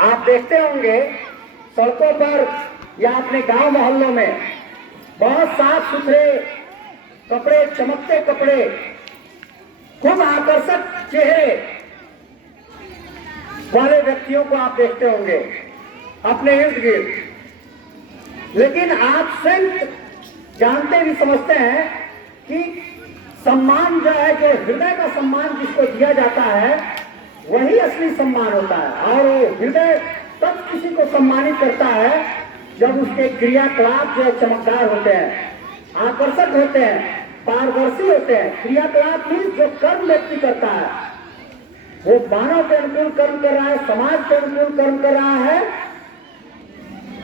आप देखते होंगे सड़कों पर या अपने गांव मोहल्लों में बहुत साफ सुथरे कपड़े, चमकते कपड़े, खूब आकर्षक चेहरे वाले व्यक्तियों को आप देखते होंगे अपने इर्द गिर्द। लेकिन आप स्वयं जानते भी समझते हैं कि सम्मान जो है, जो हृदय का सम्मान जिसको दिया जाता है, वही असली सम्मान होता है। और वो हृदय तब किसी को सम्मानित करता है जब उसके क्रियाकलाप जो है चमकदार होते हैं, आकर्षक होते हैं, पारदर्शी होते हैं। क्रियाकलाप मीन्स जो कर्म व्यक्ति करता है, वो मानव के अनुकूल कर्म कर रहा है, समाज के अनुकूल कर्म कर रहा है,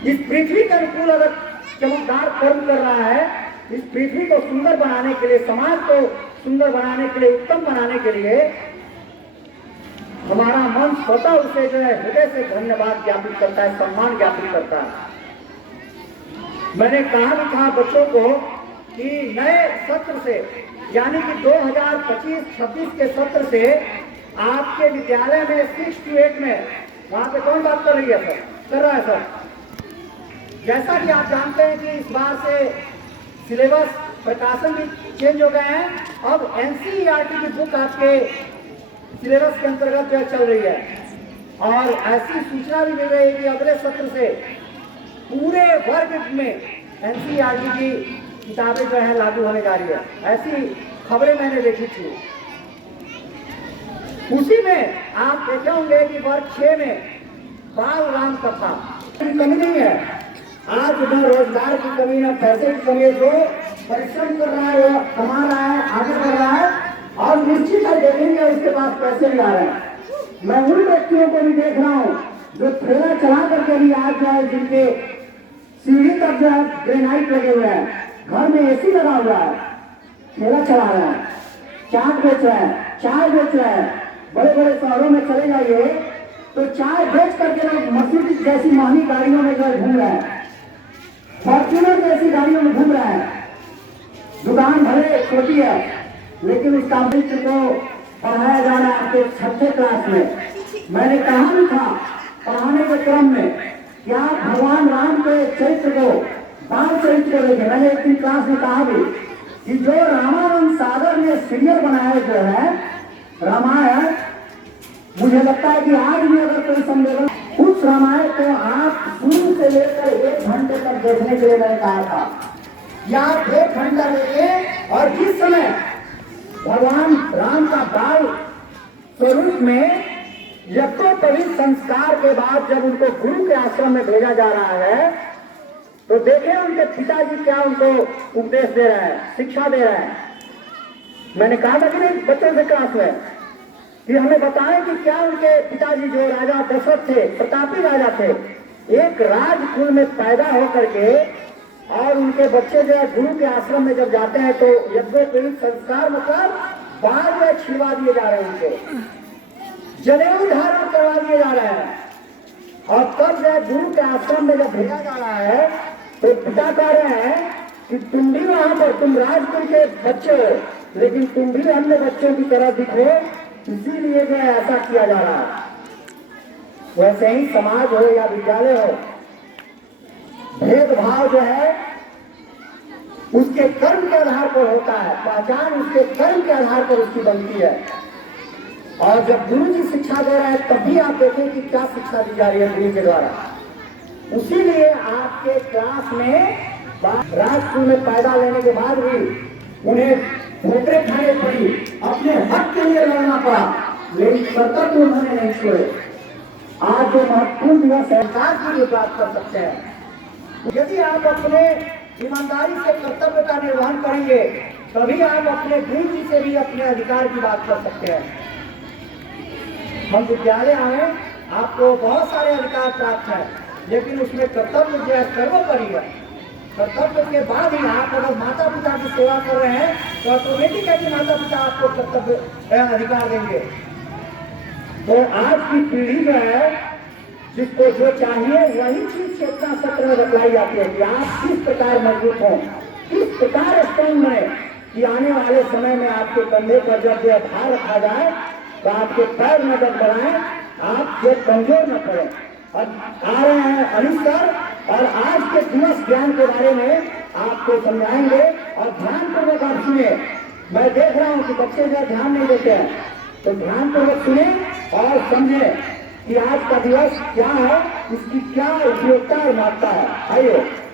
इस पृथ्वी के अनुकूल अगर चमकदार कर्म कर रहा है, इस पृथ्वी को सुंदर बनाने के लिए, समाज को सुंदर बनाने के लिए, उत्तम बनाने के लिए हमारा मन स्वतः उसे जो है हृदय से धन्यवाद ज्ञापित करता है, सम्मान ज्ञापित करता है। मैंने कहा भी था बच्चों को कि नए सत्र से, यानी कि 2025-26 के सत्र से आपके विद्यालय में 6 to 8 में, वहां पे कौन बात कर रही है सर? कर रहा है सर। जैसा कि आप जानते हैं कि इस बार से सिलेबस प्रकाशन भी चेंज हो गए हैं। अब एनसीईआरटी की बुक आपके सिलेबस के अंतर्गत जो चल रही है, और ऐसी सूचना भी मिल रही है कि अगले सत्र से पूरे वर्ग में एनसीईआरटी की किताबें जो है लागू होने जा रही है। ऐसी खबरें मैंने देखी थी। उसी में आप देखे होंगे कि वर्ग 6 में बाल राम कथा की कमी नहीं है। आज न रोजगार की कमी, न पैसे की कमी है। जो परिश्रम कर रहा है, वो कमा रहा है, आगे बढ़ रहा है, और निश्चित है देखेंगे उसके पास पैसे भी आ रहे हैं। मैं उन व्यक्तियों को भी देख रहा हूँ जो ठेला चला करके भी आज जो है, जिनके सीढ़ी तक जो है ग्रेनाइट लगे हुए हैं, घर में एसी लगा हुआ है, ठेला चला रहे हैं, चाट बेच रहे हैं, चाय बेच रहे हैं। बड़े बड़े शहरों में चले जाइए तो चाय बेच करके लोग मर्सिडीज जैसी महंगी गाड़ियों में जो घूम रहे हैं, फॉर्च्यूनर जैसी गाड़ियों में घूम रहे हैं। दुकान भले छोटी है, लेकिन उस काबिल को पढ़ाया जा रहा है आपके 6th क्लास में। मैंने कहा भी था पढ़ाने के क्रम में कि आप भगवान राम के चरित्र को, बाल चरित्र को देखें। मैंने एक दिन क्लास में कहा भी कि जो रामानंद सागर ने सीरियल बनाया जो है रामायण, मुझे लगता है कि आज भी अगर कोई संवेदन, उस रामायण को आप शुरू से लेकर 1 घंटे तक देखने के लिए मैंने कहा था, या 1 घंटा देखिए। और जिस समय भगवान राम का बाल स्वरूप में यज्ञोपवीत संस्कार के बाद जब उनको गुरु के आश्रम में भेजा जा रहा है, तो देखें उनके पिताजी क्या उनको उपदेश दे रहे हैं, शिक्षा दे रहे हैं। मैंने कहा था कि नहीं बच्चों से क्लास में कि हमें बताएं कि क्या उनके पिताजी जो राजा दशरथ थे, प्रतापी राजा थे, एक राजकुल में पैदा होकर के, और उनके बच्चे जो है गुरु के आश्रम में जब जाते हैं तो यज्ञोपवीत संस्कार मतलब बाल में छिड़वा दिए जा रहे हैं, उनके जनेऊ धारण करवा दिए जा रहे हैं। और तब जो है गुरु के आश्रम में जब भेजा जा रहा है तो पिता कह रहे हैं कि तुम भी वहां पर, तुम राजकुल के बच्चे हो, लेकिन तुम भी अन्य बच्चों की तरह दिखो, इसीलिए जो है ऐसा किया जा रहा है। वैसे ही समाज हो या विद्यालय हो, भेदभाव जो है उसके कर्म के आधार पर होता है, पहचान उसके कर्म के आधार पर उसकी बनती है। और जब गुरु जी शिक्षा दे रहे हैं तब भी आप देखें कि क्या शिक्षा दी जा रही है गुरु के द्वारा। उसीलिए आपके क्लास में राजकुल में पैदा लेने के बाद भी उन्हें ठोकरें खाने पड़ी, अपने हक के लिए लड़ना पड़ा, लेकिन कर्तव्य उन्होंने नहीं छोड़े। आज जो महत्वपूर्ण दिवस सरकार के लिए बात कर सकते हैं, यदि आप अपने ईमानदारी से कर्तव्य का निर्वहन करेंगे तभी आप अपने गुरु जी से भी अपने अधिकार की बात कर सकते हैं। हम विद्यालय आए, आपको बहुत सारे अधिकार प्राप्त है, लेकिन उसमें कर्तव्य जो है सर्वोपरि है। कर्तव्य के बाद ही आप अगर माता पिता की सेवा कर रहे हैं तो ऑटोमेटिक है कि माता पिता आपको कर्तव्य अधिकार देंगे। तो आज की पीढ़ी जो है, जिसको जो चाहिए वही चीज चेतना सत्र में बतलाई जाती है कि आप किस प्रकार मजबूत हों, किस प्रकार स्ट्रॉन्ग बने, कि आने वाले समय में आपके कंधे पर जब जो भार रखा जाए तो आपके पैर न बढ़ाएं, आप जो कमजोर न पड़े। आ रहे हैं अनिल सर और आज के दिवस ज्ञान के बारे में आपको समझाएंगे और ध्यानपूर्वक आप सुने। मैं देख रहा हूं कि बच्चे जो ध्यान नहीं देते हैं, तो ध्यानपूर्वक सुने और समझे कि आज का दिवस क्या है, इसकी क्या उपयोगिता और महत्ता है। आइए।